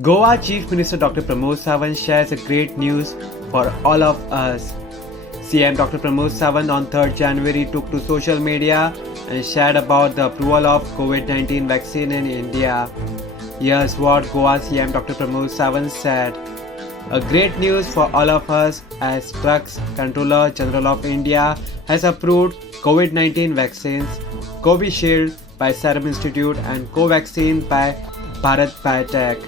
Goa Chief Minister Dr. PRAMOD SAWANT shares a great news for all of us. CM Dr. PRAMOD SAWANT on 3rd January took to social media and shared about the approval of COVID-19 vaccine in India. Here's what Goa CM Dr. PRAMOD SAWANT said. A great news for all of us as Drugs Controller General of India has approved COVID-19 vaccines, Covishield by Serum Institute and Covaxin by Bharat Biotech.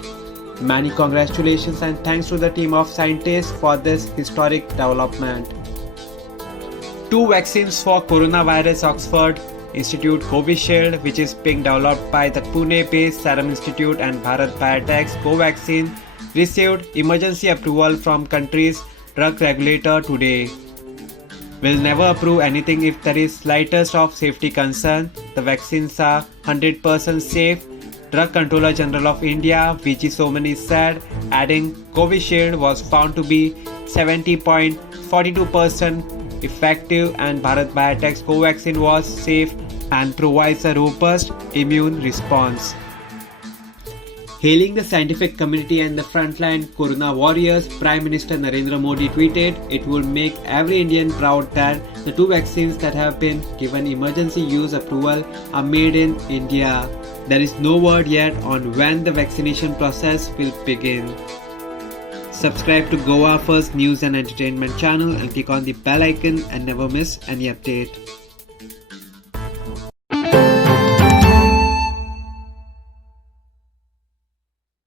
Many congratulations and thanks to the team of scientists for this historic development. Two vaccines for coronavirus Oxford Institute Covishield, which is being developed by the Pune-based Serum Institute, and Bharat Biotech's Covaxin received emergency approval from country's drug regulator today. Will never approve anything if there is slightest of safety concern. The vaccines are 100% safe. Drug Controller General of India, V.G. Somani, said, adding Covishield was found to be 70.42% effective and Bharat Biotech's Covaxin was safe and provides a robust immune response. Hailing the scientific community and the frontline corona warriors, Prime Minister Narendra Modi tweeted, "It will make every Indian proud that the two vaccines that have been given emergency use approval are made in India." There is no word yet on when the vaccination process will begin. Subscribe to Goa First News and Entertainment channel and click on the bell icon and never miss any update.